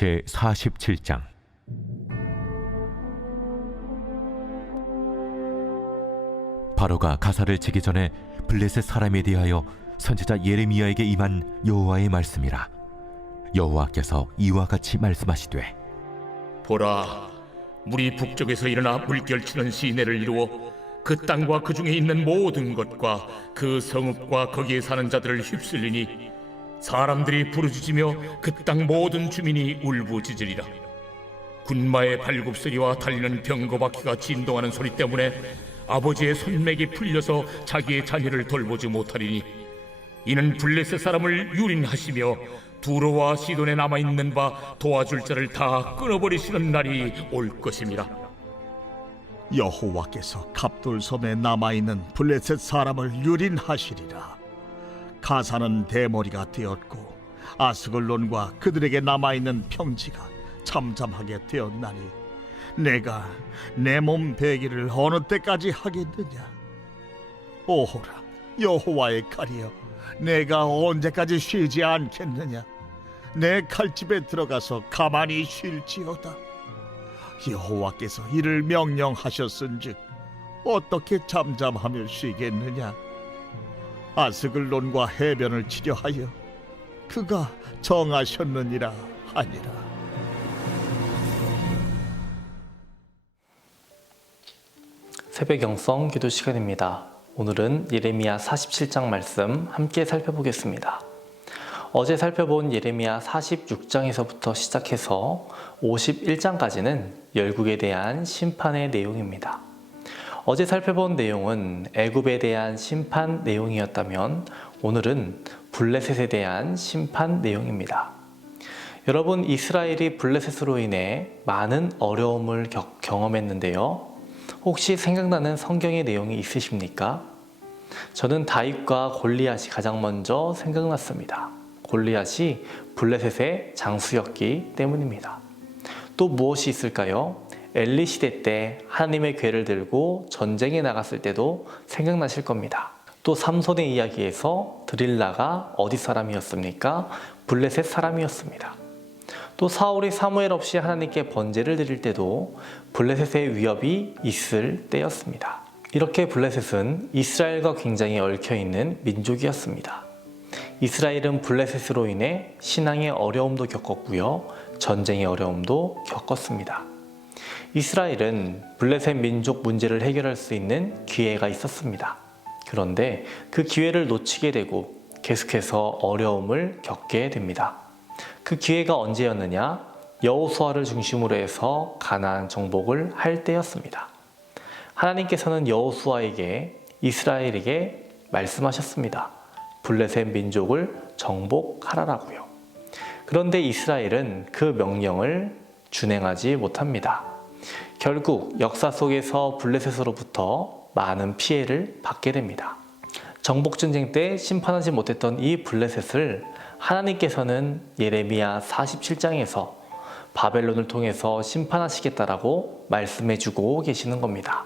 제47장. 바로가 가사를 치기 전에 블레셋 사람에 대하여 선지자 예레미야에게 임한 여호와의 말씀이라. 여호와께서 이와 같이 말씀하시되, 보라, 물이 북쪽에서 일어나 물결치는 시내를 이루어 그 땅과 그 중에 있는 모든 것과 그 성읍과 거기에 사는 자들을 휩쓸리니 사람들이 부르짖으며 그 땅 모든 주민이 울부짖으리라. 군마의 발굽소리와 달리는 병거바퀴가 진동하는 소리 때문에 아버지의 손맥이 풀려서 자기의 자녀를 돌보지 못하리니 이는 블레셋 사람을 유린하시며 두로와 시돈에 남아있는 바 도와줄 자를 다 끊어버리시는 날이 올 것임이라. 여호와께서 갑돌섬에 남아있는 블레셋 사람을 유린하시리라. 가사는 대머리가 되었고 아스글론과 그들에게 남아있는 평지가 잠잠하게 되었나니 내가 내 몸 베기를 어느 때까지 하겠느냐. 오호라, 여호와의 칼이여, 내가 언제까지 쉬지 않겠느냐. 내 칼집에 들어가서 가만히 쉴지어다. 여호와께서 이를 명령하셨은즉 어떻게 잠잠하며 쉬겠느냐. 아스글론과 해변을 치려 하여 그가 정하셨느니라 하니라. 새벽 영성 기도 시간입니다. 오늘은 예레미야 47장 말씀 함께 살펴보겠습니다. 어제 살펴본 예레미야 46장에서부터 시작해서 51장까지는 열국에 대한 심판의 내용입니다. 어제 살펴본 내용은 애굽에 대한 심판 내용이었다면 오늘은 블레셋에 대한 심판 내용입니다. 여러분, 이스라엘이 블레셋으로 인해 많은 어려움을 경험했는데요. 혹시 생각나는 성경의 내용이 있으십니까? 저는 다윗과 골리앗이 가장 먼저 생각났습니다. 골리앗이 블레셋의 장수였기 때문입니다. 또 무엇이 있을까요? 엘리 시대 때 하나님의 궤를 들고 전쟁에 나갔을 때도 생각나실 겁니다. 또 삼손의 이야기에서 드릴라가 어디 사람이었습니까? 블레셋 사람이었습니다. 또 사울이 사무엘 없이 하나님께 번제를 드릴 때도 블레셋의 위협이 있을 때였습니다. 이렇게 블레셋은 이스라엘과 굉장히 얽혀있는 민족이었습니다. 이스라엘은 블레셋으로 인해 신앙의 어려움도 겪었고요, 전쟁의 어려움도 겪었습니다. 이스라엘은 블레셋 민족 문제를 해결할 수 있는 기회가 있었습니다. 그런데 그 기회를 놓치게 되고 계속해서 어려움을 겪게 됩니다. 그 기회가 언제였느냐? 여호수아를 중심으로 해서 가나안 정복을 할 때였습니다. 하나님께서는 여호수아에게, 이스라엘에게 말씀하셨습니다. 블레셋 민족을 정복하라라고요. 그런데 이스라엘은 그 명령을 준행하지 못합니다. 결국 역사 속에서 블레셋으로부터 많은 피해를 받게 됩니다. 정복전쟁 때 심판하지 못했던 이 블레셋을 하나님께서는 예레미야 47장에서 바벨론을 통해서 심판하시겠다라고 말씀해주고 계시는 겁니다.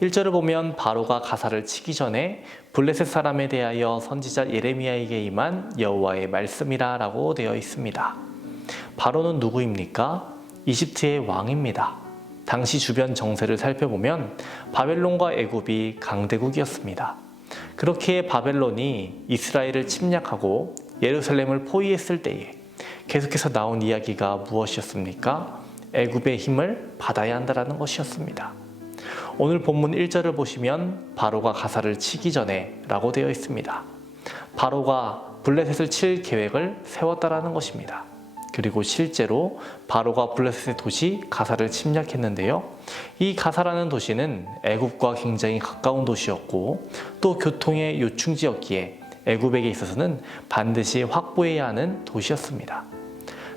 1절을 보면 바로가 가사를 치기 전에 블레셋 사람에 대하여 선지자 예레미야에게 임한 여호와의 말씀이라 라고 되어 있습니다. 바로는 누구입니까? 이집트의 왕입니다. 당시 주변 정세를 살펴보면 바벨론과 애굽이 강대국이었습니다. 그렇게 바벨론이 이스라엘을 침략하고 예루살렘을 포위했을 때에 계속해서 나온 이야기가 무엇이었습니까? 애굽의 힘을 받아야 한다는 것이었습니다. 오늘 본문 1절을 보시면 바로가 가사를 치기 전에 라고 되어 있습니다. 바로가 블레셋을 칠 계획을 세웠다라는 것입니다. 그리고 실제로 바로가 블레셋의 도시 가사를 침략했는데요. 이 가사라는 도시는 애굽과 굉장히 가까운 도시였고 또 교통의 요충지였기에 애굽에게 있어서는 반드시 확보해야 하는 도시였습니다.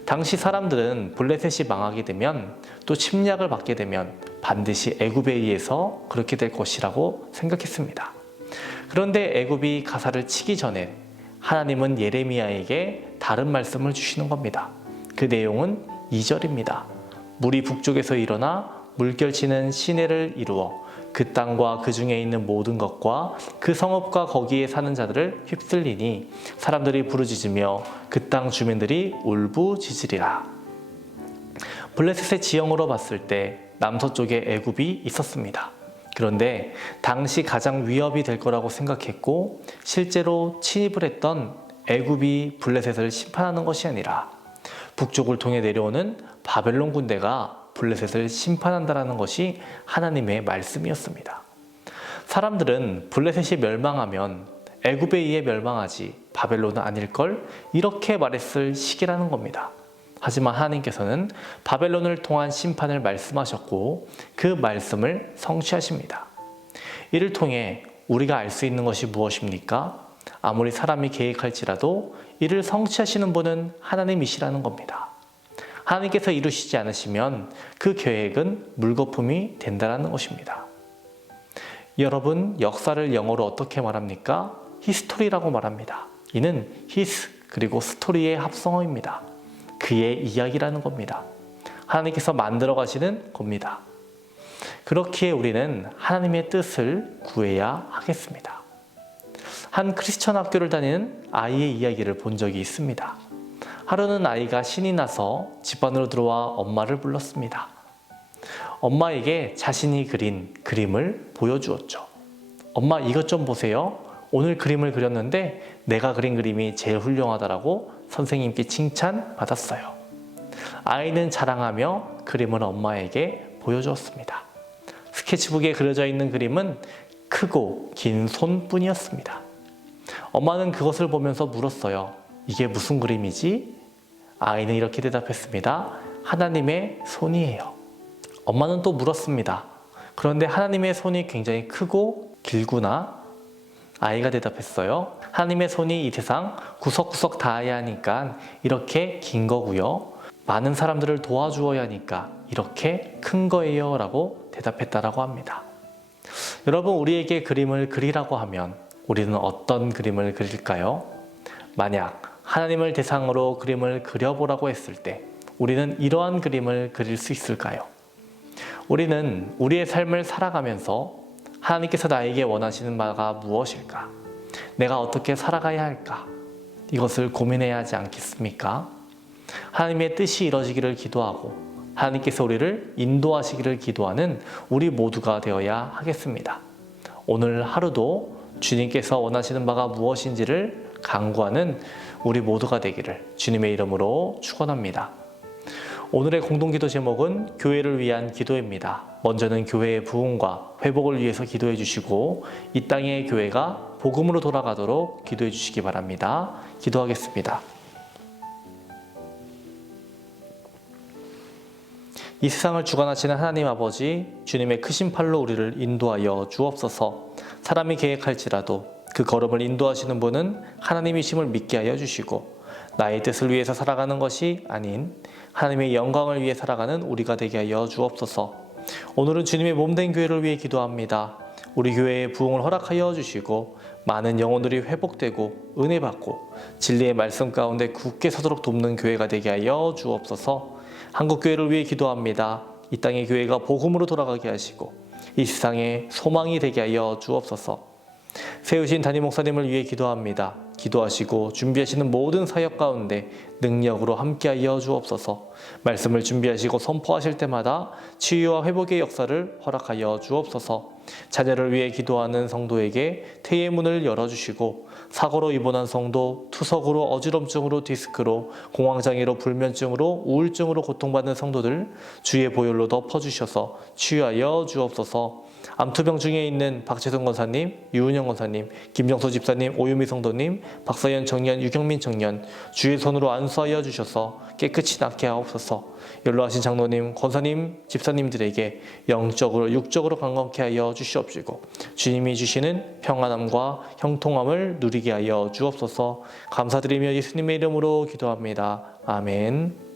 당시 사람들은 블레셋이 망하게 되면 또 침략을 받게 되면 반드시 애굽에 의해서 그렇게 될 것이라고 생각했습니다. 그런데 애굽이 가사를 치기 전에 하나님은 예레미야에게 다른 말씀을 주시는 겁니다. 그 내용은 2절입니다. 물이 북쪽에서 일어나 물결치는 시내를 이루어 그 땅과 그 중에 있는 모든 것과 그 성읍과 거기에 사는 자들을 휩쓸리니 사람들이 부르짖으며 그 땅 주민들이 울부짖으리라. 블레셋의 지형으로 봤을 때 남서쪽에 애굽이 있었습니다. 그런데 당시 가장 위협이 될 거라고 생각했고 실제로 침입을 했던 애굽이 블레셋을 심판하는 것이 아니라 북쪽을 통해 내려오는 바벨론 군대가 블레셋을 심판한다라는 것이 하나님의 말씀이었습니다. 사람들은 블레셋이 멸망하면 애굽에 의해 멸망하지 바벨론은 아닐걸 이렇게 말했을 시기라는 겁니다. 하지만 하나님께서는 바벨론을 통한 심판을 말씀하셨고 그 말씀을 성취하십니다. 이를 통해 우리가 알 수 있는 것이 무엇입니까? 아무리 사람이 계획할지라도 이를 성취하시는 분은 하나님이시라는 겁니다. 하나님께서 이루시지 않으시면 그 계획은 물거품이 된다는 것입니다. 여러분, 역사를 영어로 어떻게 말합니까? 히스토리라고 말합니다. 이는 히스 그리고 스토리의 합성어입니다. 그의 이야기라는 겁니다. 하나님께서 만들어 가시는 겁니다. 그렇기에 우리는 하나님의 뜻을 구해야 하겠습니다. 한 크리스천 학교를 다니는 아이의 이야기를 본 적이 있습니다. 하루는 아이가 신이 나서 집 안으로 들어와 엄마를 불렀습니다. 엄마에게 자신이 그린 그림을 보여주었죠. 엄마, 이것 좀 보세요. 오늘 그림을 그렸는데 내가 그린 그림이 제일 훌륭하다라고 선생님께 칭찬받았어요. 아이는 자랑하며 그림을 엄마에게 보여주었습니다. 스케치북에 그려져 있는 그림은 크고 긴 손뿐이었습니다. 엄마는 그것을 보면서 물었어요. 이게 무슨 그림이지? 아이는 이렇게 대답했습니다. 하나님의 손이에요. 엄마는 또 물었습니다. 그런데 하나님의 손이 굉장히 크고 길구나? 아이가 대답했어요. 하나님의 손이 이 세상 구석구석 닿아야 하니까 이렇게 긴 거고요. 많은 사람들을 도와주어야 하니까 이렇게 큰 거예요 라고 대답했다라고 합니다. 여러분, 우리에게 그림을 그리라고 하면 우리는 어떤 그림을 그릴까요? 만약 하나님을 대상으로 그림을 그려보라고 했을 때 우리는 이러한 그림을 그릴 수 있을까요? 우리는 우리의 삶을 살아가면서 하나님께서 나에게 원하시는 바가 무엇일까? 내가 어떻게 살아가야 할까? 이것을 고민해야 하지 않겠습니까? 하나님의 뜻이 이루어지기를 기도하고 하나님께서 우리를 인도하시기를 기도하는 우리 모두가 되어야 하겠습니다. 오늘 하루도 주님께서 원하시는 바가 무엇인지를 간구하는 우리 모두가 되기를 주님의 이름으로 축원합니다. 오늘의 공동기도 제목은 교회를 위한 기도입니다. 먼저는 교회의 부흥과 회복을 위해서 기도해 주시고 이 땅의 교회가 복음으로 돌아가도록 기도해 주시기 바랍니다. 기도하겠습니다. 이 세상을 주관하시는 하나님 아버지, 주님의 크신 팔로 우리를 인도하여 주옵소서. 사람이 계획할지라도 그 걸음을 인도하시는 분은 하나님이심을 믿게 하여 주시고 나의 뜻을 위해서 살아가는 것이 아닌 하나님의 영광을 위해 살아가는 우리가 되게 하여 주옵소서. 오늘은 주님의 몸된 교회를 위해 기도합니다. 우리 교회의 부흥을 허락하여 주시고 많은 영혼들이 회복되고 은혜 받고 진리의 말씀 가운데 굳게 서도록 돕는 교회가 되게 하여 주옵소서. 한국교회를 위해 기도합니다. 이 땅의 교회가 복음으로 돌아가게 하시고 이 세상에 소망이 되게 하여 주옵소서. 세우신 담임 목사님을 위해 기도합니다. 기도하시고 준비하시는 모든 사역 가운데 능력으로 함께하여 주옵소서. 말씀을 준비하시고 선포하실 때마다 치유와 회복의 역사를 허락하여 주옵소서. 자녀를 위해 기도하는 성도에게 태의 문을 열어주시고 사고로 입원한 성도, 투석으로 어지럼증으로 디스크로 공황장애로 불면증으로 우울증으로 고통받는 성도들 주의 보혈로 덮어주셔서 치유하여 주옵소서. 암투병 중에 있는 박재성 권사님, 유은영 권사님, 김정수 집사님, 오유미 성도님, 박서연 청년, 유경민 청년 주의 손으로 안수하여 주셔서 깨끗이 낫게 하옵소서. 연로하신 장로님, 권사님, 집사님들에게 영적으로 육적으로 강건케 하여 주시옵시고 주님이 주시는 평안함과 형통함을 누리게 하여 주옵소서. 감사드리며 예수님의 이름으로 기도합니다. 아멘.